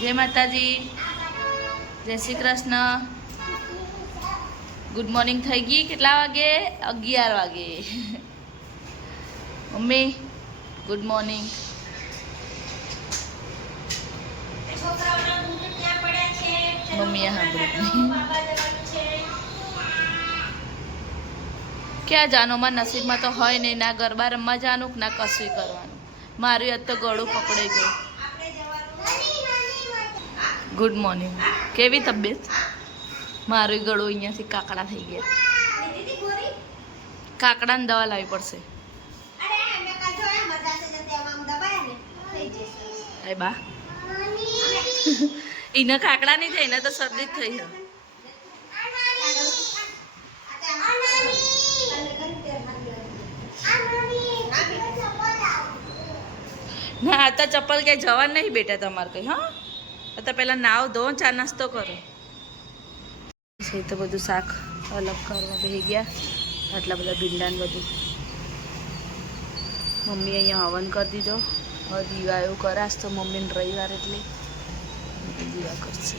જય માતાજી, જય શ્રી કૃષ્ણ. ગુડ મોર્નિંગ થઈ ગઈ. કેટલા વાગે? 11 વાગે. Mummy good morning. મમ્મી ક્યાં જાનો? મારા નસીબમાં તો હોય નહીં. ના ગરબા રમવા જવાનું ના કશું કરવાનું. મારું યાદ તો ગળું પકડાઈ ગયું. Good morning. કેવી તબિયત? મારું ગળું અહીંયાથી કાકડા થઈ ગયા. કાકડાને દવા લાવવી પડશે. અરે બા એને કાકડા નહીં થાય, એને તો શરદી જ થઈ છે. ના આ તો ચપ્પલ ક્યાંય જવા નહીં બેટા તમારે કઈ. હા તો પહેલાં નાવ ધો, ચા નાસ્તો કરો. તો બધું શાક અલગ કરવા બેસી ગયા. આટલા બધા ભીંડા ને બધું મમ્મી અહીંયા હવન કરી દીધો. હવે દીવા એવું કરાશ તો મમ્મીને રવિવાર એટલે દીવા કરશે.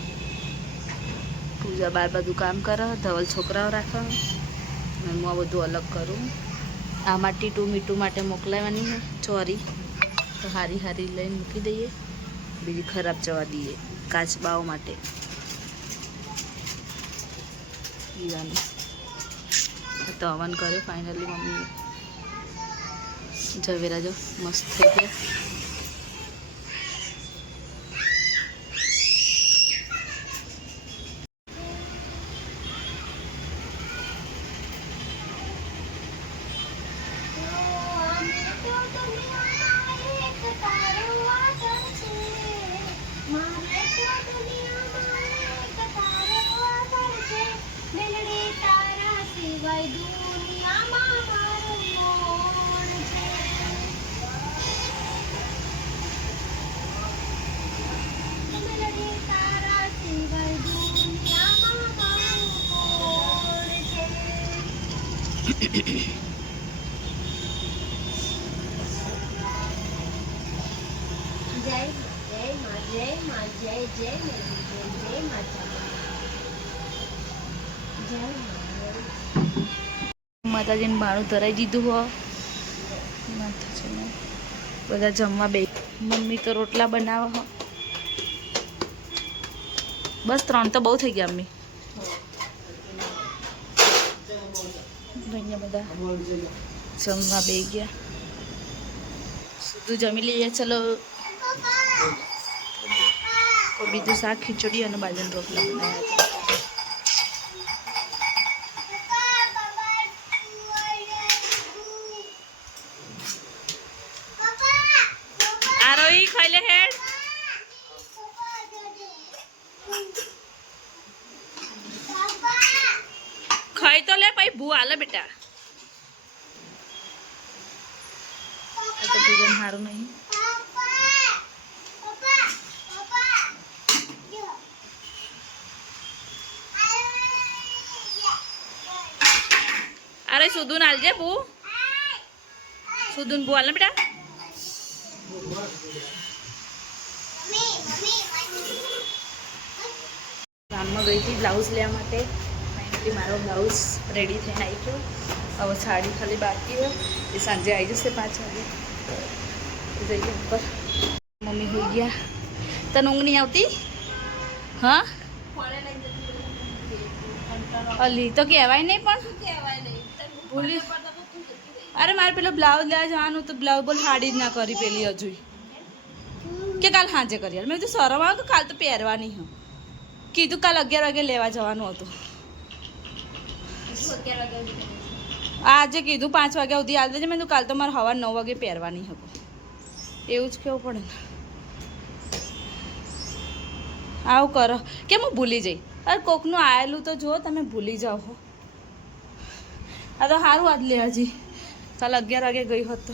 પૂજા બાર બધું કામ કરે. ધવલ છોકરાઓ રાખે અને હું આ બધું અલગ કરું. આમાં ટીટું મીઠું માટે મોકલાવવાની ને ચોરી તો હારી હારી લઈને મૂકી દઈએ, બીજી ખરાબ જવા દઈએ. કાચબાઓ માટે દીવાનું તો હવન કર્યો ફાઇનલી. મમ્મી ઝવેરા જો મસ્ત થઈ ગયા. માતાજીને બાણું ધરાઈ દીધું હો. માતાજીને બધા જમવા બે. મમ્મી તો રોટલા બનાવે હો. બસ 3 તો બહુ થઈ ગયા. મમ્મી અહીંયા બધા જમવા બે ગયા. સીધું જમી લઈએ. ચલો બીજું શાક, ખીચડી અને બાજરાના રોટલા બનાવ્યા. ખાઈ લે હેડ. ખાઈ તો લે પછી ભૂ હાલે બેટા. તો ભોજન સારું નહીં. અરે સુધુન હાલજે ભૂ. સુધુન ભૂ હાલે બેટા. ગામમાં ગઈ હતી બ્લાઉઝ લેવા માટે. ફાઇનલી મારો બ્લાઉઝ રેડી થઈને આવી ગયો. હવે સાડી ખાલી બાકી હોય એ સાંજે આવી જશે 5 વાગે. જઈએ ઉપર. મમ્મી હોઈ ગયા. તને ઊંઘ નહીં આવતી? હા અલી તો કહેવાય નહીં પણ ભૂલી. અરે મારે પેલો બ્લાઉઝ લેવા જવાનું તો બ્લાઉઝ બોલ સાડી જ ના કરી પેલી હજુ કે કાલ સાંજે કરી. મેં તો શરમ આવે કે કાલ તો પહેરવાની હું કીધું. કાલ 11 વાગે લેવા જવાનું હતું. આજે કીધું 5 વાગ્યા સુધી આવી દેજે. મેં તો કાલ તો મારે સવારે 9 વાગે પહેરવાની હતું. એવું જ કેવું પડે ને. આવું કરો કેમ હું ભૂલી જઈ. અરે કોકનું આવેલું તો જો તમે ભૂલી જાઓ હો. આ તો સારું આજ લે હજી. કાલ 11 વાગે ગઈ હોત તો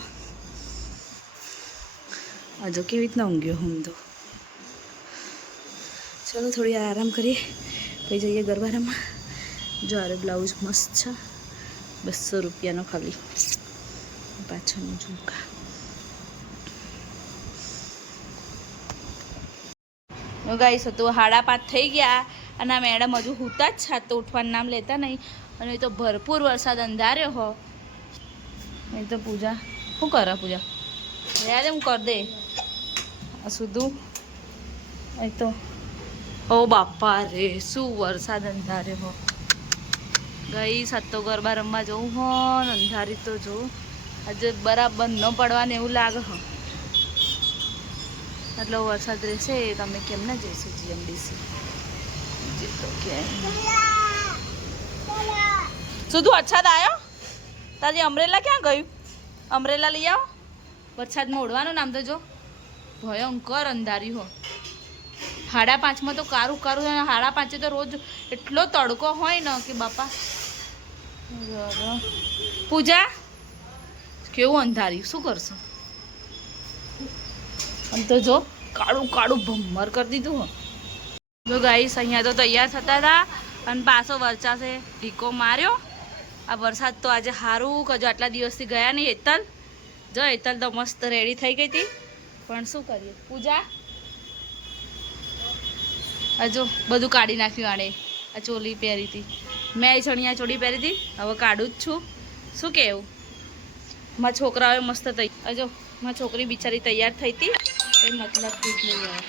હજુ કેવી રીતના ઊંઘ્યો હું તો. ચલો થોડી આરામ કરીએ પછી જઈએ ગરબા રમવા. જો આરે બ્લાઉઝ મસ્ત છે. 200 રૂપિયાનો ખાલી. પાછળનું ઝુમકા ગાઈસ હતું 5:30 થઈ ગયા અને આ મેડમ હજુ હુતા જ છે તો ઉઠવાનું નામ લેતા નહીં અને એ તો ભરપૂર વરસાદ અંધાર્યો હો એ તો પૂજા શું કરે પૂજા યાર હું કરી દે સુધું એ તો ઓ બાપા રે શું વરસાદ અંધાર્યો હો ગઈ સત્તો ગરબા રમવા જવું હો અંધારી તો જોઉં આજે બરાબર ન પડવાને એવું લાગે હો એટલો વરસાદ રહેશે તમે કેમ ના જઈશું જીએમડીસી શું તું વરસાદ આવ્યો તારી અમરેલા ક્યાં ગયું અમરેલા લઈ આવો વરસાદમાં ઉડવાનું નામ તો જો ભયંકર અંધારી હો 5:30 તો કારું કારું 5:30 તો રોજ એટલો તડકો હોય ને કે બાપા પૂજા કેવું અંધાર્યું શું કરશો આમ તો જો કાળું કાળું ભમ્મર કરી દીધું હો જો ગાઈસ અહીંયા તો તૈયાર થતા હતા અને પાછો વરસાદે ઢીકો માર્યો આ વરસાદ તો આજે સારું કજો આટલા દિવસથી ગયા નહીં હેતલ જો હેતલ તો મસ્ત રેડી થઈ ગઈ હતી પણ શું કરીએ પૂજા હજુ બધું કાઢી નાખ્યું આણે આ ચોલી પહેરી હતી મેં ચણિયા ચોળી પહેરી હતી હવે કાઢું જ છું શું કહેવું મારા છોકરાઓએ મસ્ત થઈ હજો મારી છોકરી બિચારી તૈયાર થઈ હતી એ મતલબ દૂધ નહીં આવે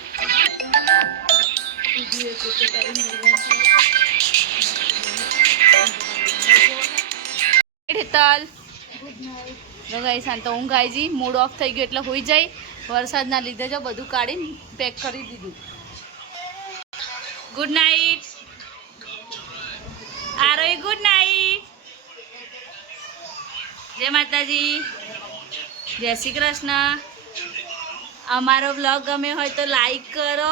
હેતલ જો ગાઈસ તો ઊંઘ આવી જી મૂડ ઓફ થઈ ગયો એટલે હોઈ જાય વરસાદના લીધે જો બધું કાઢીને પેક કરી દીધું ગુડ નાઇટ આરોય ગુડ નાઇટ જય માતાજી જય શ્રી કૃષ્ણ અમારો બ્લોગ ગમે હોય તો લાઈક કરો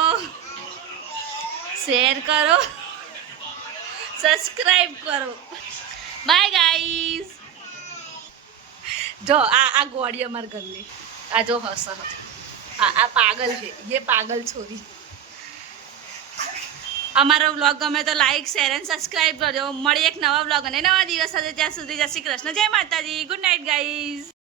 શેર કરો સબસ્ક્રાઈબ કરો બાય ગાઈઝ જો આ ગોળી અમારા ઘરની આ જો હસ આ પાગલ છે ये પાગલ છોરી અમારો વ્લોગ ગમે તો લાઈક શેર એન્ડ સબસ્ક્રાઈબ કરજો મળી એક નવા વ્લોગ અને નવા દિવસ સાથે ત્યાં સુધી જય શ્રી કૃષ્ણ જય માતાજી ગુડ નાઇટ ગાઈઝ